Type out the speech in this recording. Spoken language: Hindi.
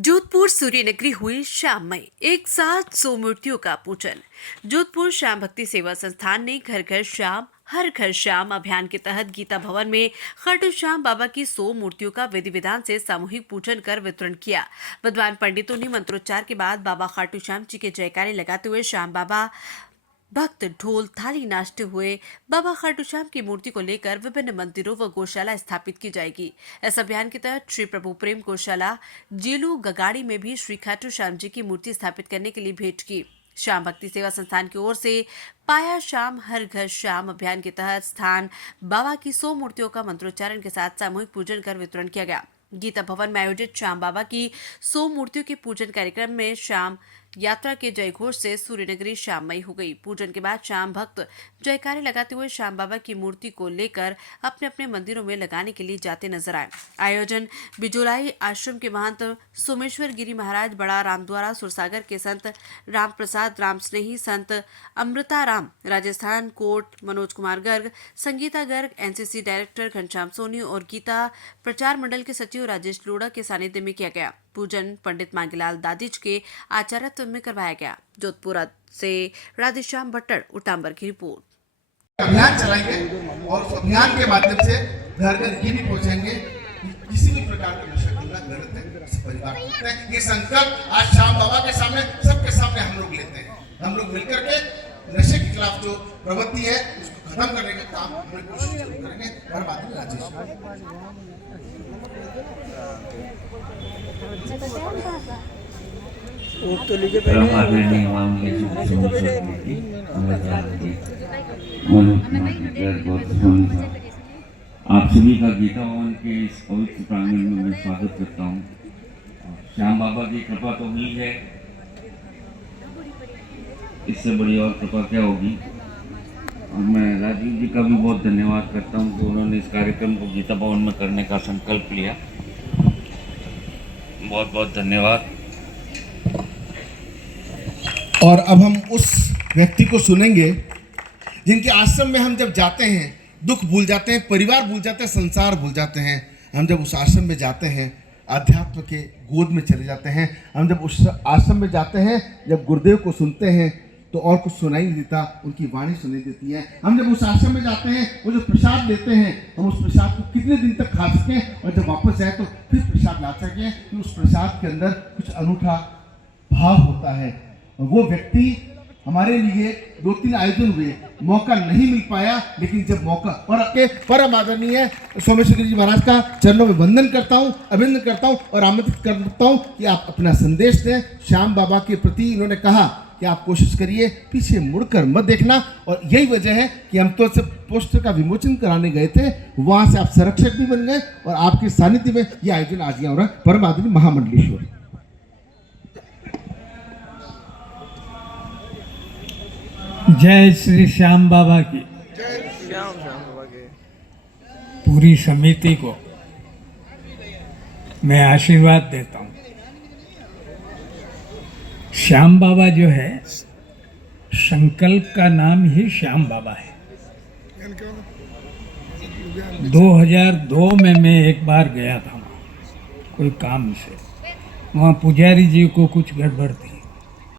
जोधपुर सूर्य नगरी हुई श्याममय, एक साथ 100 मूर्तियों का पूजन। जोधपुर श्याम भक्ति सेवा संस्थान ने घर घर श्याम हर घर श्याम अभियान के तहत गीता भवन में खाटू श्याम बाबा की 100 मूर्तियों का विधि विधान से सामूहिक पूजन कर वितरण किया। विद्वान पंडितों ने मंत्रोच्चार के बाद बाबा खाटू श्याम जी के जयकारे लगाते हुए श्याम बाबा भक्त ढोल थाली नाचते हुए बाबा खाटू श्याम की मूर्ति को लेकर विभिन्न मंदिरों व गौशाला स्थापित की जाएगी। इस अभियान के तहत श्री प्रभु प्रेम गौशाला जेलू गगाड़ी में भी श्री खाटू श्याम जी की मूर्ति स्थापित करने के लिए भेंट की। श्याम भक्ति सेवा संस्थान की ओर से पाया श्याम हर घर श्याम अभियान के तहत स्थान बाबा की 100 मूर्तियों का मंत्रोच्चारण के साथ सामूहिक पूजन कर वितरण किया गया। गीता भवन में आयोजित श्याम बाबा की 100 मूर्तियों के पूजन कार्यक्रम में श्याम यात्रा के जयघोष से सूर्य नगरी श्याममयी हो गई। पूजन के बाद श्याम भक्त जयकारे लगाते हुए श्याम बाबा की मूर्ति को लेकर अपने अपने मंदिरों में लगाने के लिए जाते नजर आए। आयोजन बिजोलाई आश्रम के महंत सोमेश्वर गिरी महाराज, बड़ा रामद्वारा सुरसागर के संत राम प्रसाद राम स्नेही, संत अमृता राम राजस्थान कोट, मनोज कुमार गर्ग, संगीता गर्ग, एनसीसी डायरेक्टर घनश्याम सोनी और गीता प्रचार मंडल के सचिव राजेश लोढ़ा के सानिध्य में किया गया। पूजन पंडित मांगीलाल दादिज के आचार्यत्व में करवाया गया। जोधपुर से राधेश्याम भट्टर, उटांबर की रिपोर्ट। अभियान चलाएंगे और उस अभियान के माध्यम से घर घर ये भी पहुंचेंगे किसी भी प्रकार का नशा करना गलत है, परिवार करते हैं। ये संकल्प आज श्याम बाबा के सामने, सबके सामने हम लोग लेते हैं। हम लोग मिलकर के नशे के खिलाफ जो प्रवृत्ति है उसको खत्म करने का काम हम लोग कोशिश करेंगे। हर बात में राजेश आप सभी का गीता भवन के इस पवित्र प्रांगण में मैं स्वागत करता हूँ। श्याम बाबा की कृपा तो हुई है, इससे बड़ी और कृपा क्या होगी। और मैं राजीव जी का भी बहुत धन्यवाद करता हूँ कि उन्होंने इस कार्यक्रम को गीता भवन में करने का संकल्प लिया। बहुत बहुत धन्यवाद। और अब हम उस व्यक्ति को सुनेंगे जिनके आश्रम में हम जब जाते हैं दुख भूल जाते हैं, परिवार भूल जाते हैं, संसार भूल जाते हैं। हम जब उस आश्रम में जाते हैं अध्यात्म के गोद में चले जाते हैं। हम जब उस आश्रम में जाते हैं, जब गुरुदेव को सुनते हैं तो और कुछ सुनाई नहीं देता, उनकी वाणी सुनाई देती है। हम जब उस आश्रम में जाते हैं, वो जो प्रसाद लेते हैं, हम उस प्रसाद को कितने दिन तक खा सकें और जब वापस जाए तो फिर प्रसाद ला सकें, तो उस प्रसाद के अंदर कुछ अनूठा भाव होता है। वो व्यक्ति हमारे लिए 2-3 आयोजन हुए, मौका नहीं मिल पाया, लेकिन जब मौका परम आदरणीय सोमेश्वर जी महाराज का चरणों में वंदन करता हूँ, अभिनंदन करता हूँ और आमंत्रित करता हूँ कि आप अपना संदेश दें। श्याम बाबा के प्रति इन्होंने कहा कि आप कोशिश करिए पीछे मुड़कर मत देखना, और यही वजह है कि हम तो सब पोस्टर का विमोचन कराने गए थे, वहाँ से आप संरक्षक भी बन गए और आपके सानिध्य में ये आयोजन आज यहाँ हो रहा है। परम आदरणीय महामंडलेश्वर। जय श्री श्याम बाबा की। पूरी समिति को मैं आशीर्वाद देता हूँ। श्याम बाबा जो है, संकल्प का नाम ही श्याम बाबा है। 2002 में मैं एक बार गया था वहाँ कोई काम से। वहाँ पुजारी जी को कुछ गड़बड़ थी,